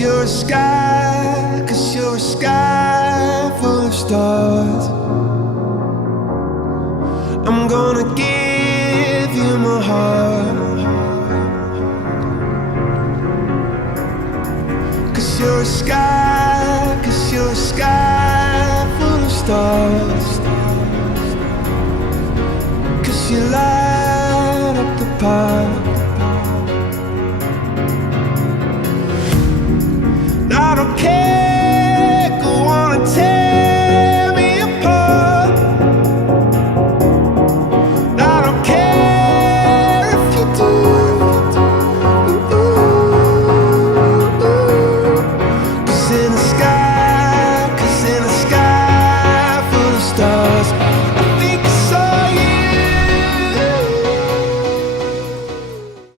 you're a sky, 'cause you're a sky full of stars. I'm gonna give you my heart, 'cause you're a sky, 'cause you're a sky full of stars. 'Cause you lie.